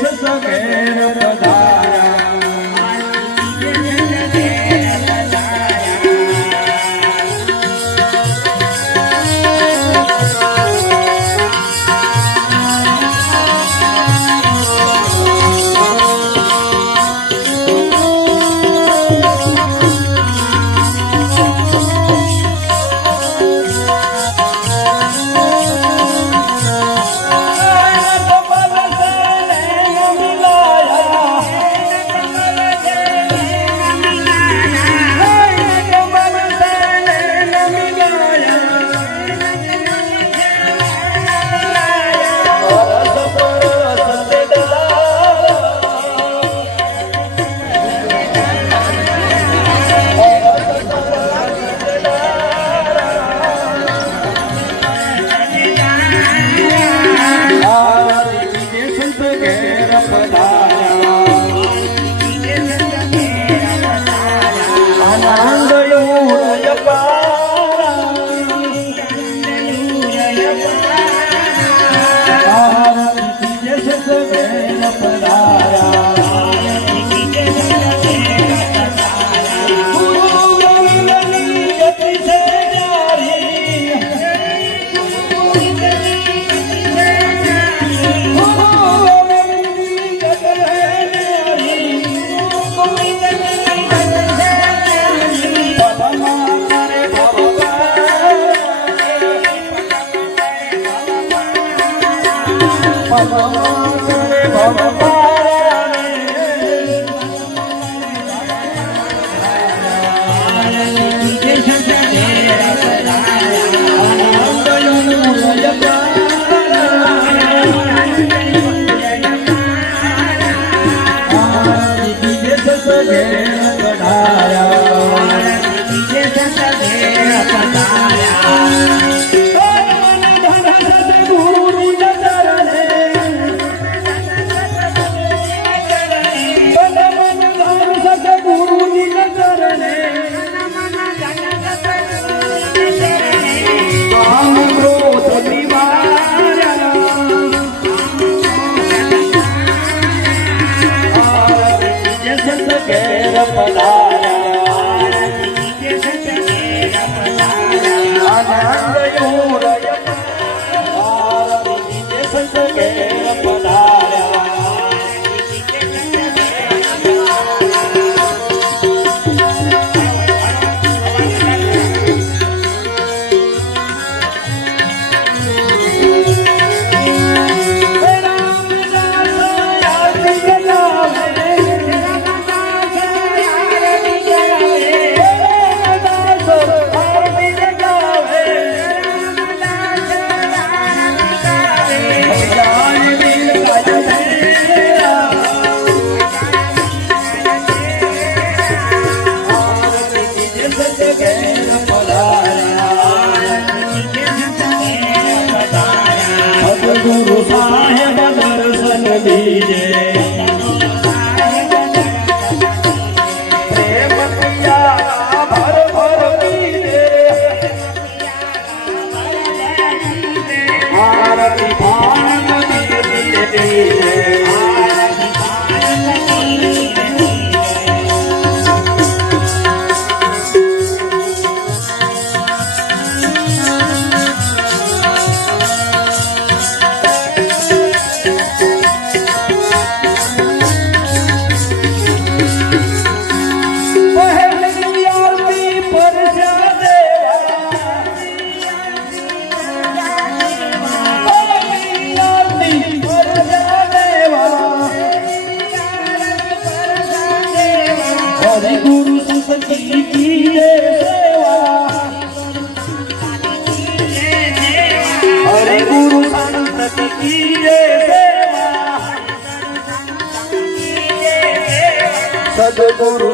વૃક્ષ સગેર બધા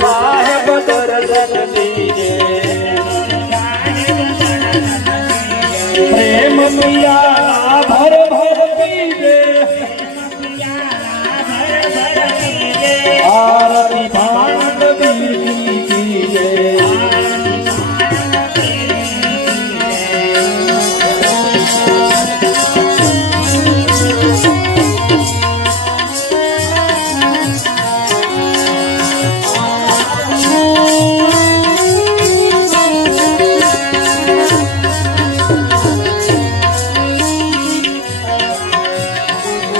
साहेब दर्शन प्रेम पिया आरती भांड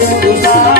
Yes,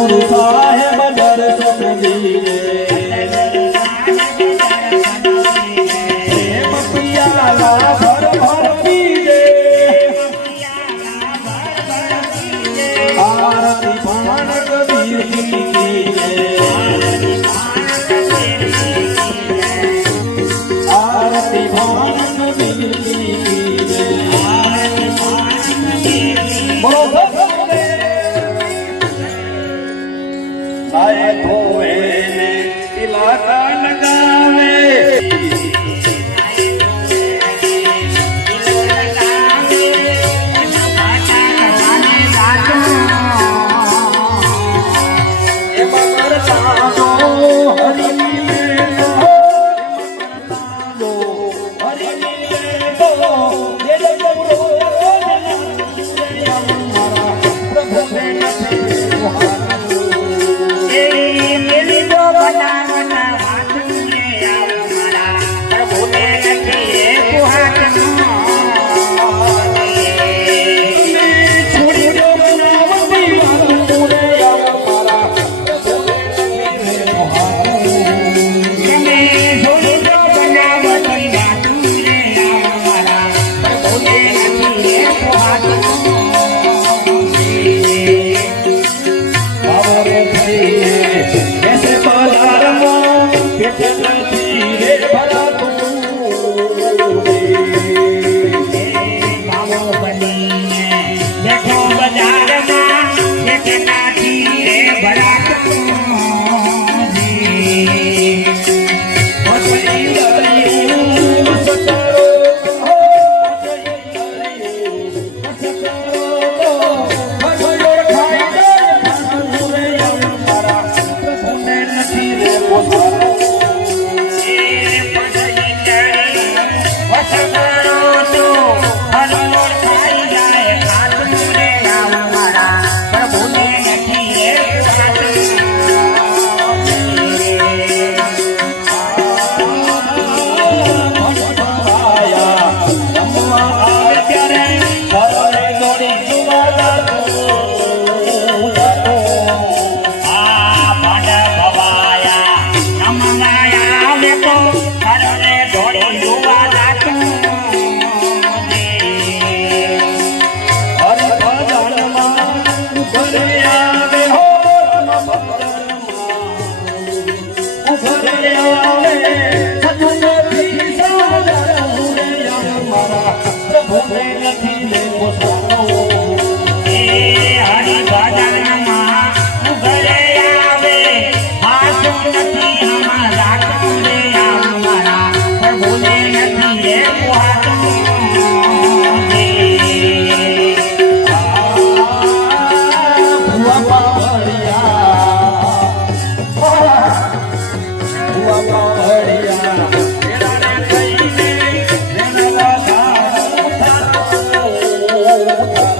ગુરુ સાહેબ દર્શન દીએ પ્રેમ પિયાલા ભર ભર દીજે આરતી પણ કબીર કી આવે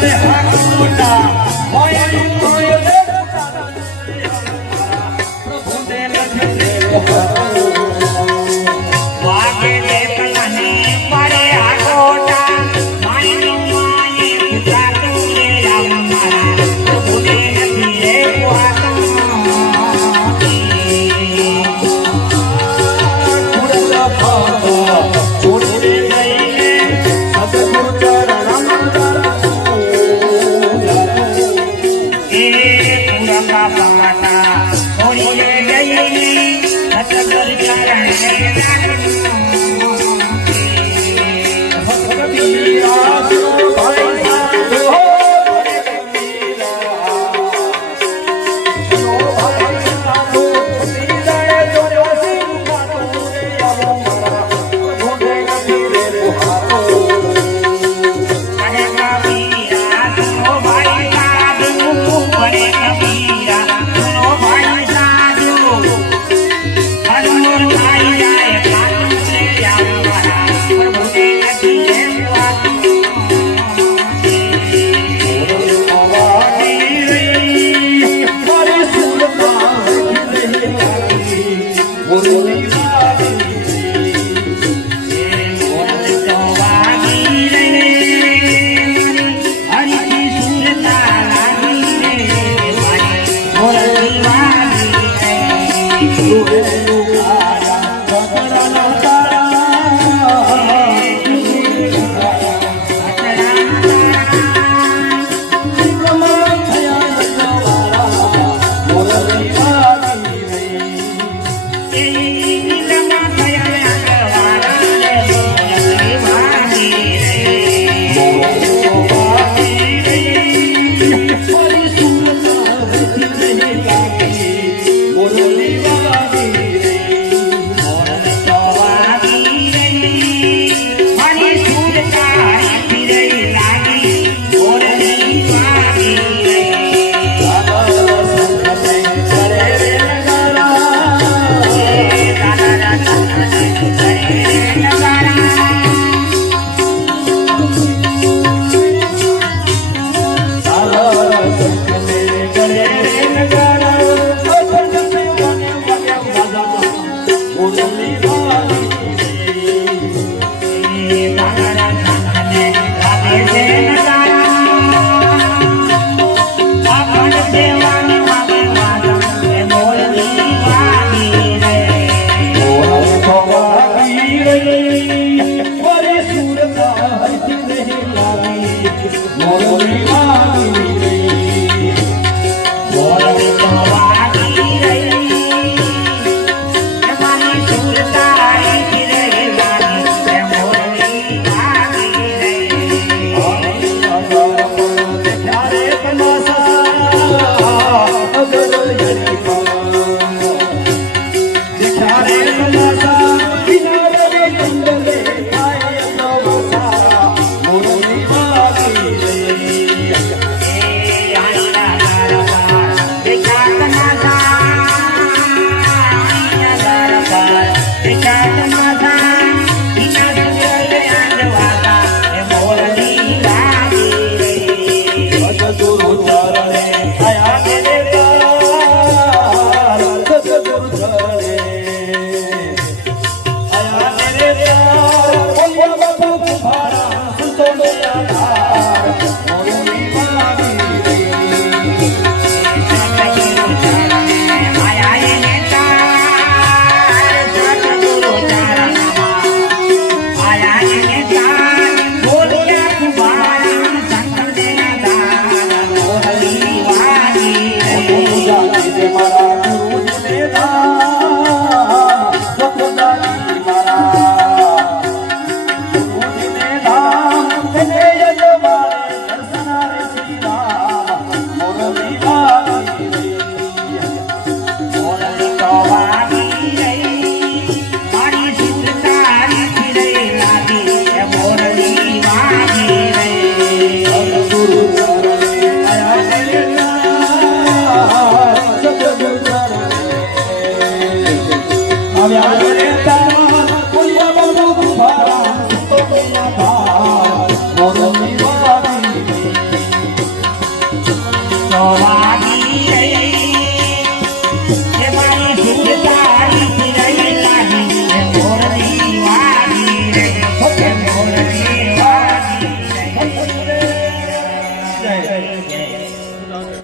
Hallelujah.